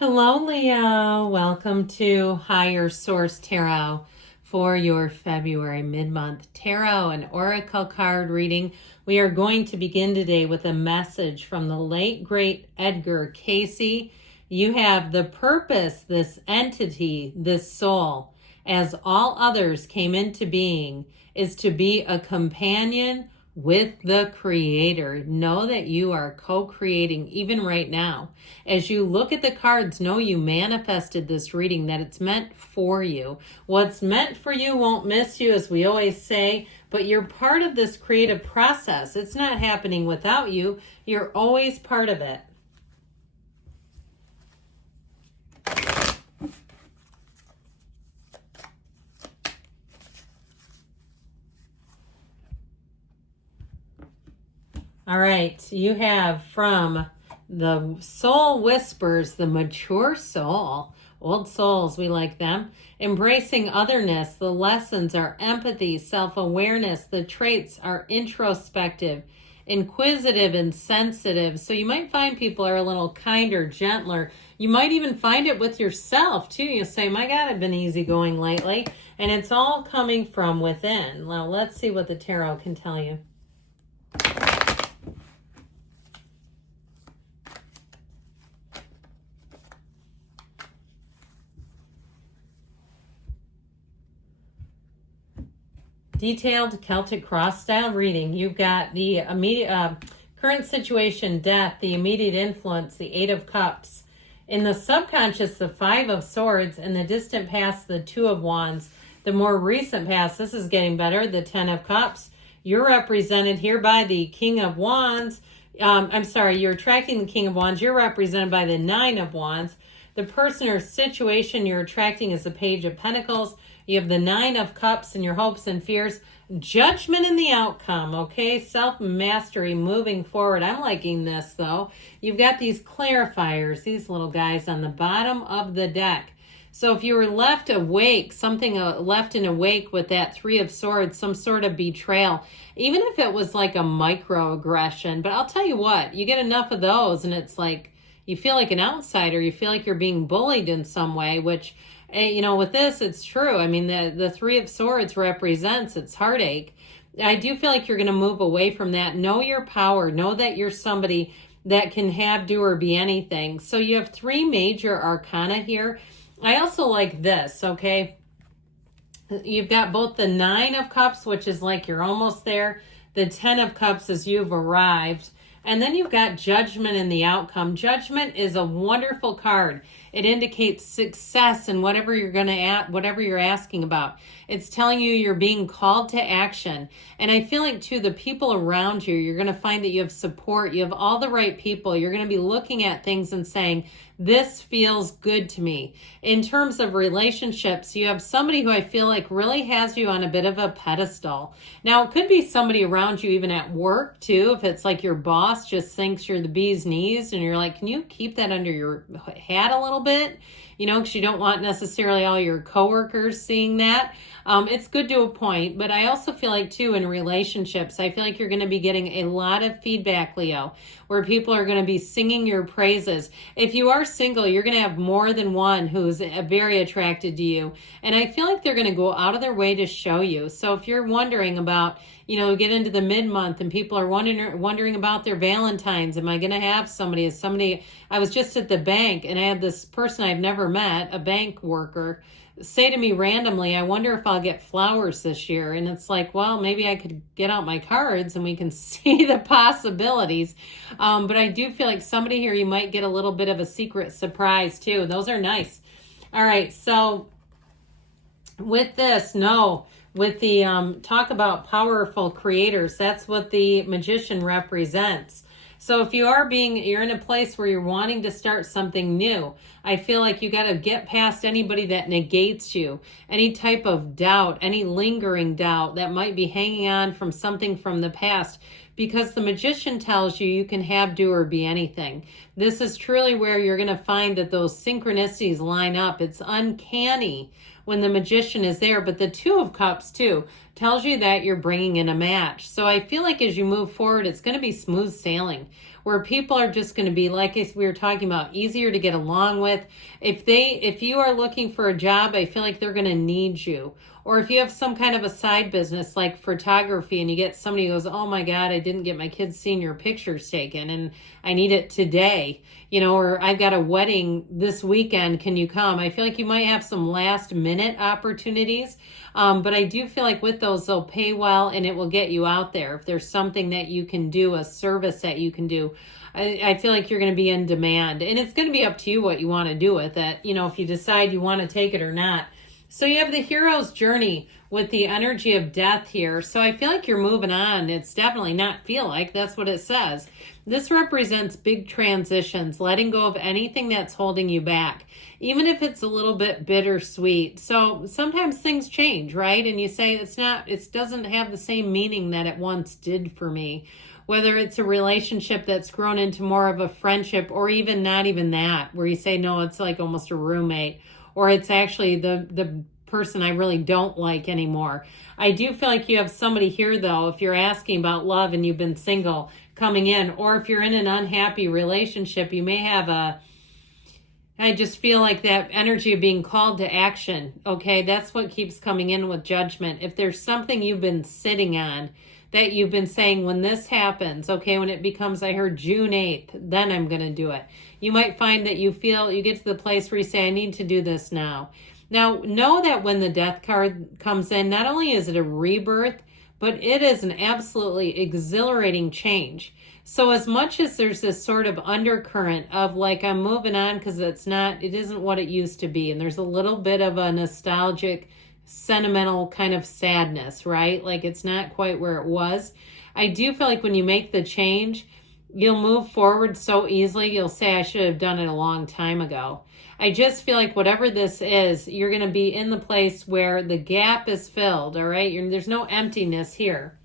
Hello, Leo. Welcome to Higher Source Tarot for your February mid-month tarot and oracle card reading. We are going to begin today with a message from the late, great Edgar Cayce. You have the purpose, this entity, this soul, as all others came into being, is to be a companion with the Creator. Know that you are co-creating even right now. As you look at the cards, know you manifested this reading, that it's meant for you. What's meant for you won't miss you, as we always say, but you're part of this creative process. It's not happening without you. You're always part of it. All right, you have from the Soul Whispers, the mature soul, old souls, we like them, embracing otherness. The lessons are empathy, self-awareness. The traits are introspective, inquisitive, and sensitive. So you might find people are a little kinder, gentler. You might even find it with yourself too. You say, my God, I've been easygoing lately. And it's all coming from within. Now let's see what the tarot can tell you. Detailed Celtic cross style reading. You've got the immediate current situation, death, the immediate influence, the Eight of Cups. In the subconscious, the Five of Swords. In the distant past, the Two of Wands. The more recent past, this is getting better, the Ten of Cups. You're represented here by the King of Wands. You're attracting the King of Wands. You're represented by the Nine of Wands. The person or situation you're attracting is the Page of Pentacles. You have the Nine of Cups and your hopes and fears. Judgment in the outcome, okay? Self-mastery moving forward. I'm liking this, though. You've got these clarifiers, these little guys on the bottom of the deck. So if you were left awake, something left in awake with that Three of Swords, some sort of betrayal, even if it was like a microaggression. But I'll tell you what, you get enough of those and it's like you feel like an outsider. You feel like you're being bullied in some way, which... you know, with this, it's true. I mean, the Three of Swords represents its heartache. I do feel like you're going to move away from that. Know your power. Know that you're somebody that can have, do, or be anything. So you have three major arcana here. I also like this, okay? You've got both the Nine of Cups, which is like you're almost there. The Ten of Cups is you've arrived. And then you've got Judgment in the outcome. Judgment is a wonderful card. It indicates success in whatever you're asking about. It's telling you you're being called to action. And I feel like, too, the people around you, you're going to find that you have support. You have all the right people. You're going to be looking at things and saying, this feels good to me. In terms of relationships, you have somebody who I feel like really has you on a bit of a pedestal. Now, it could be somebody around you even at work, too. If it's like your boss just thinks you're the bee's knees and you're like, can you keep that under your hat a little bit? You know, because you don't want necessarily all your coworkers seeing that. It's good to a point, but I also feel like, too, in relationships, I feel like you're going to be getting a lot of feedback, Leo, where people are going to be singing your praises. If you are single, you're going to have more than one who's very attracted to you, and I feel like they're going to go out of their way to show you. So if you're wondering about, you know, get into the mid-month and people are wondering about their Valentines, am I going to have somebody? I was just at the bank and I had this person I've never met, a bank worker, say to me randomly, I wonder if I'll get flowers this year. And it's like, well, maybe I could get out my cards and we can see the possibilities. But I do feel like somebody here, you might get a little bit of a secret surprise too. Those are nice. All right. So with this, with the talk about powerful creators, that's what the Magician represents. So if you're in a place where you're wanting to start something new, I feel like you got to get past anybody that negates you, any type of doubt, any lingering doubt that might be hanging on from something from the past, because the Magician tells you can have, do, or be anything. This is truly where you're going to find that those synchronicities line up. It's uncanny when the Magician is there, but the Two of Cups too tells you that you're bringing in a match. So I feel like as you move forward, it's going to be smooth sailing. where people are just going to be, like we were talking about, easier to get along with. If you are looking for a job, I feel like they're going to need you. Or if you have some kind of a side business like photography and you get somebody who goes, oh my God, I didn't get my kids' senior pictures taken and I need it today, or I've got a wedding this weekend, can you come? I feel like you might have some last minute opportunities, but I do feel like with those, they'll pay well and it will get you out there. If there's something that you can do, a service that you can do, I feel like you're going to be in demand, and it's going to be up to you what you want to do with it, if you decide you want to take it or not. So you have the hero's journey with the energy of death here. So I feel like you're moving on. It's definitely not feel like, that's what it says. This represents big transitions, letting go of anything that's holding you back, even if it's a little bit bittersweet. So sometimes things change, right? And you say it doesn't have the same meaning that it once did for me. Whether it's a relationship that's grown into more of a friendship, or even not even that, where you say, no, it's like almost a roommate, or it's actually the person I really don't like anymore. I do feel like you have somebody here, though, if you're asking about love and you've been single, coming in, or if you're in an unhappy relationship, you may have I just feel like that energy of being called to action, okay? That's what keeps coming in with Judgment. If there's something you've been sitting on, that you've been saying, when this happens, okay, when it becomes, I heard June 8th, then I'm going to do it. You might find that you get to the place where you say, I need to do this now. Now, know that when the death card comes in, not only is it a rebirth, but it is an absolutely exhilarating change. So as much as there's this sort of undercurrent of like, I'm moving on because it isn't what it used to be. And there's a little bit of a nostalgic, sentimental kind of sadness, right? Like it's not quite where it was. I do feel like when you make the change, you'll move forward so easily. You'll say, I should have done it a long time ago. I just feel like whatever this is, you're going to be in the place where the gap is filled, all right? There's no emptiness here.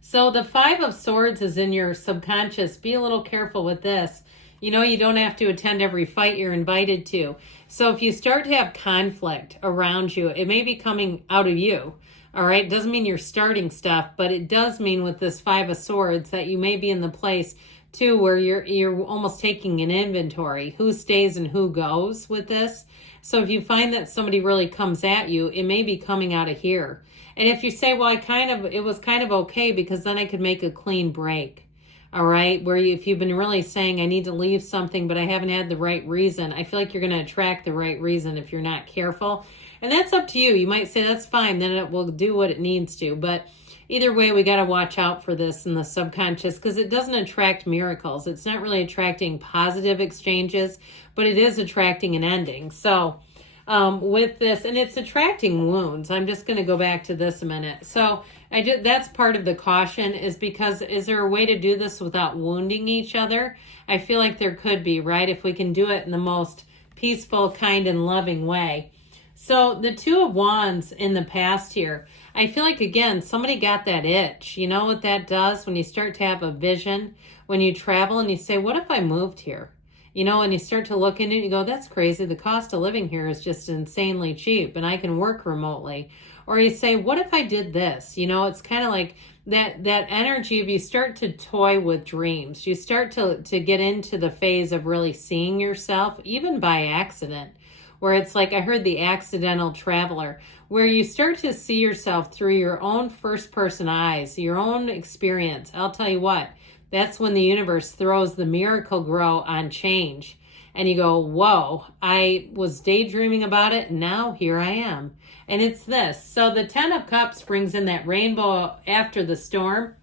So the 5 of Swords is in your subconscious. Be a little careful with this. You don't have to attend every fight you're invited to. So if you start to have conflict around you, it may be coming out of you. All right. Doesn't mean you're starting stuff, but it does mean with this 5 of Swords that you may be in the place too where you're almost taking an inventory. Who stays and who goes with this. So if you find that somebody really comes at you, it may be coming out of here. And if you say, well, it was kind of okay because then I could make a clean break. All right. If you've been really saying I need to leave something, but I haven't had the right reason, I feel like you're going to attract the right reason if you're not careful. And that's up to you. You might say that's fine. Then it will do what it needs to. But either way, we got to watch out for this in the subconscious because it doesn't attract miracles. It's not really attracting positive exchanges, but it is attracting an ending. So with this, and it's attracting wounds. I'm just going to go back to this a minute. So that's part of the caution is because is there a way to do this without wounding each other? I feel like there could be, right? If we can do it in the most peaceful, kind, and loving way. So the 2 of Wands in the past here, I feel like, again, somebody got that itch. You know what that does when you start to have a vision, when you travel and you say, what if I moved here? And you start to look into it and you go, that's crazy. The cost of living here is just insanely cheap and I can work remotely. Or you say, what if I did this? It's kind of like that energy of you start to toy with dreams. You start to get into the phase of really seeing yourself, even by accident, where it's like I heard the accidental traveler, where you start to see yourself through your own first person eyes, your own experience. I'll tell you what. That's when the universe throws the miracle grow on change. And you go, whoa, I was daydreaming about it. And now here I am. And it's this. So the 10 of Cups brings in that rainbow after the storm.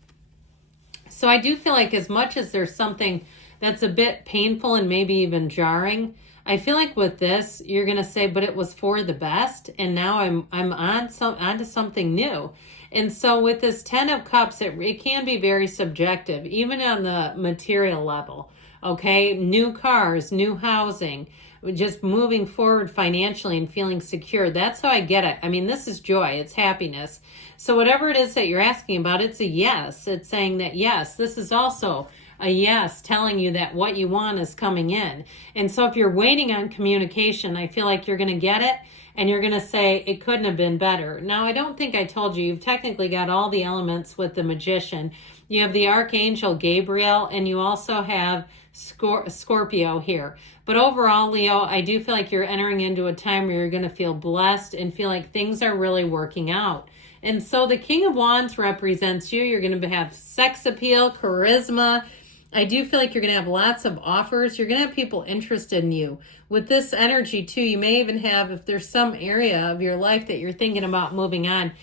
So I do feel like as much as there's something that's a bit painful and maybe even jarring, I feel like with this, you're going to say, but it was for the best. And now I'm onto something new. And so with this 10 of Cups, it can be very subjective, even on the material level, okay? New cars, new housing, just moving forward financially and feeling secure. That's how I get it. I mean, this is joy. It's happiness. So whatever it is that you're asking about, it's a yes. It's saying that, yes, this is also a yes, telling you that what you want is coming in. And so if you're waiting on communication, I feel like you're going to get it. And you're going to say, it couldn't have been better. Now, I don't think I told you, you've technically got all the elements with the Magician. You have the Archangel Gabriel, and you also have Scorpio here. But overall, Leo, I do feel like you're entering into a time where you're going to feel blessed and feel like things are really working out. And so the King of Wands represents you. You're going to have sex appeal, charisma. I do feel like you're going to have lots of offers. You're going to have people interested in you. With this energy, too, you may even have, if there's some area of your life that you're thinking about moving on,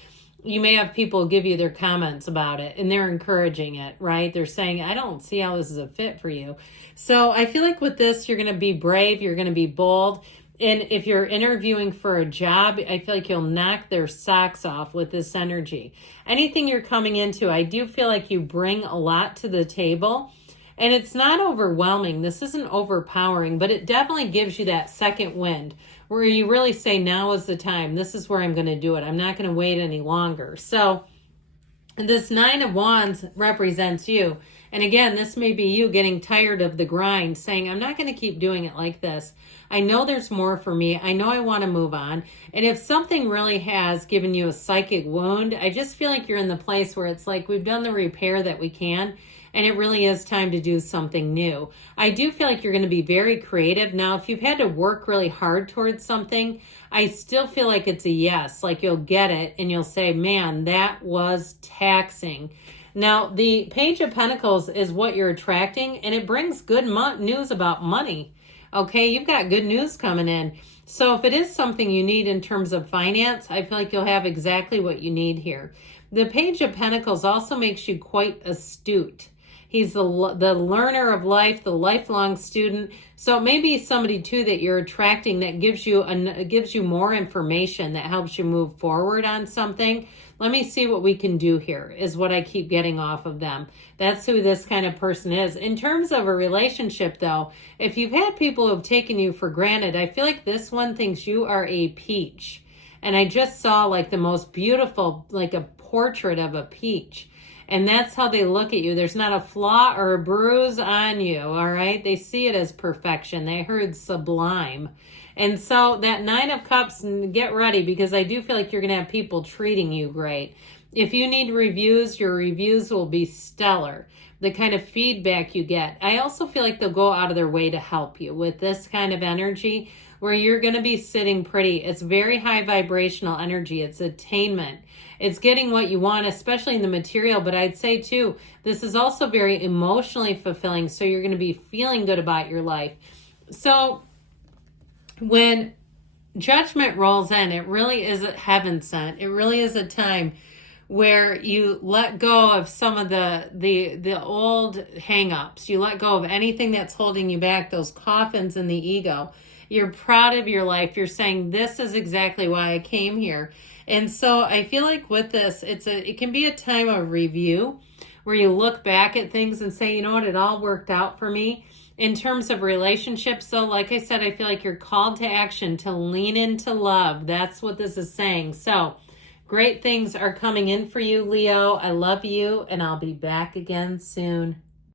you may have people give you their comments about it, and they're encouraging it, right? They're saying, I don't see how this is a fit for you. So I feel like with this, you're going to be brave. You're going to be bold. And if you're interviewing for a job, I feel like you'll knock their socks off with this energy. Anything you're coming into, I do feel like you bring a lot to the table. And it's not overwhelming. This isn't overpowering, but it definitely gives you that second wind where you really say, now is the time. This is where I'm going to do it. I'm not going to wait any longer. So this Nine of Wands represents you. And again, this may be you getting tired of the grind, saying, I'm not going to keep doing it like this. I know there's more for me. I know I want to move on. And if something really has given you a psychic wound, I just feel like you're in the place where it's like we've done the repair that we can. And it really is time to do something new. I do feel like you're going to be very creative. Now, if you've had to work really hard towards something, I still feel like it's a yes. Like you'll get it and you'll say, man, that was taxing. Now, the Page of Pentacles is what you're attracting, and it brings good news about money. Okay, you've got good news coming in. So if it is something you need in terms of finance, I feel like you'll have exactly what you need here. The Page of Pentacles also makes you quite astute. He's the learner of life, the lifelong student. So it may be somebody too that you're attracting that gives you more information that helps you move forward on something. Let me see what we can do here is what I keep getting off of them. That's who this kind of person is. In terms of a relationship though, if you've had people who have taken you for granted, I feel like this one thinks you are a peach. And I just saw like the most beautiful, like a portrait of a peach. And that's how they look at you. There's not a flaw or a bruise on you, all right? They see it as perfection. They heard sublime. And so that Nine of Cups, get ready because I do feel like you're going to have people treating you great. If you need reviews, your reviews will be stellar. The kind of feedback you get. I also feel like they'll go out of their way to help you with this kind of energy where you're going to be sitting pretty. It's very high vibrational energy. It's attainment. It's getting what you want, especially in the material. But I'd say, too, this is also very emotionally fulfilling. So you're going to be feeling good about your life. So when judgment rolls in, it really is a heaven sent. It really is a time where you let go of some of the old hang-ups. You let go of anything that's holding you back, those coffins in the ego. You're proud of your life. You're saying, this is exactly why I came here. And so I feel like with this, it can be a time of review where you look back at things and say, you know what, it all worked out for me. In terms of relationships, so like I said, I feel like you're called to action, to lean into love. That's what this is saying. So great things are coming in for you, Leo. I love you, and I'll be back again soon.